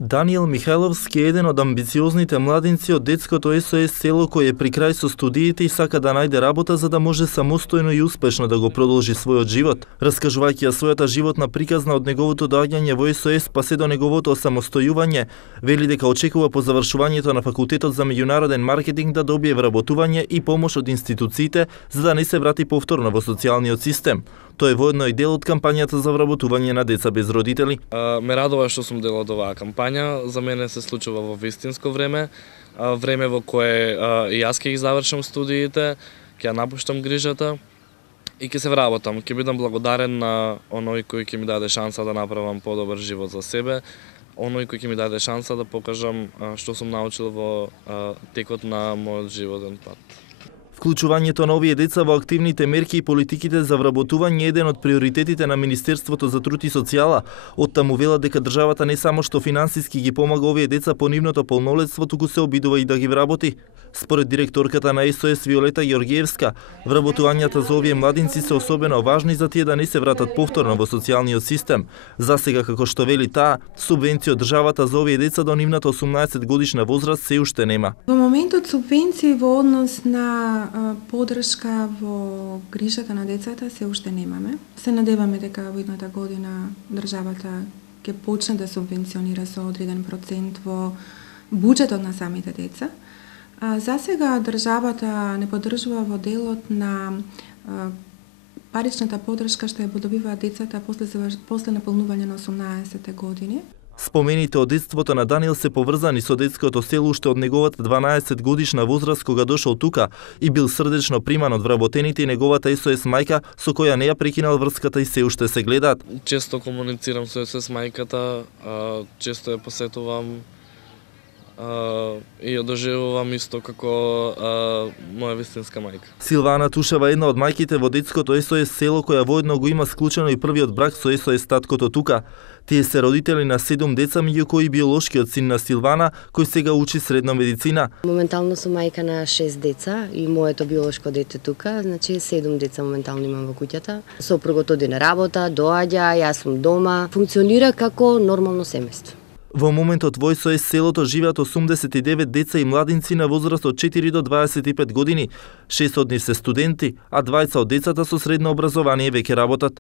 Даниел Михайловски е еден од амбициозните младинци од детското СОС село кој е при крај со студиите и сака да најде работа за да може самостојно и успешно да го продолжи својот живот. Раскажувајќи ја својата животна приказна од неговото доаѓање во СОС па се до неговото осамостојување, вели дека очекува по завршувањето на факултетот за меѓународен маркетинг да добие вработување и помош од институциите за да не се врати повторно во социјалниот систем. Тој е воедно и дел од кампањата за вработување на деца без родители. Ме радува што сум дел од оваа кампања. За мене се случува во вистинско време, време во кое и јас ќе ги завршам студиите, ќе ја напуштам грижата и ќе се вработам. Ќе бидам благодарен на оној кој ќе ми даде шанса да направам подобар живот за себе, оној кој ќе ми даде шанса да покажам што сум научил во текот на мојот животен пат. Вклучувањето на овие деца во активните мерки и политиките за вработување е еден од приоритетите на Министерството за труд и социјала. Оттаму велат дека државата не само што финансиски ги помага овие деца по нивното полнолетство, туку се обидува и да ги вработи. Според директорката на СОС Виолета Ѓоргиевска, вработувањата за овие младинци се особено важни за тие да не се вратат повторно во социјалниот систем. Засега, како што вели таа, субвенција од државата за овие деца до нивната 18 годишна возраст се уште нема. Во моментот субвенции во однос на подршка во грижата на децата се уште немаме. Се надеваме дека во идната година државата ќе почне да субвенционира со одреден процент во буџетот на самите деца. За сега државата не поддржува во делот на паричната подршка што ја добиваат децата после наполнување на 18 години. Спомените од детството на Даниел се поврзани со детското село уште од неговата 12 годишна возраст кога дошол тука и бил срдечно приман од вработените и неговата СОС мајка со која не ја прекинал врската и се уште се гледаат. Често комуницирам со СОС мајката, често ја посетувам и ја доживувам исто како моја вистинска мајка. Силвана Тушева е една од мајките во детското СОС село која воедно го има склучено и првиот брак со СОС таткото тука. Тие се родители на 7 деца, меѓу кои биолошкиот син на Силвана, кој сега учи средно медицина. Моментално сум мајка на 6 деца и моето биолошко дете тука, значи 7 деца моментално имам во куќата. Сопругот оди на работа, доаѓа, јас сум дома, функционира како нормално семејство. Во моментот во СОС селото живеат 89 деца и младинци на возраст од 4 до 25 години. 6 од нив се студенти, а 20 од децата со средно образование веќе работат.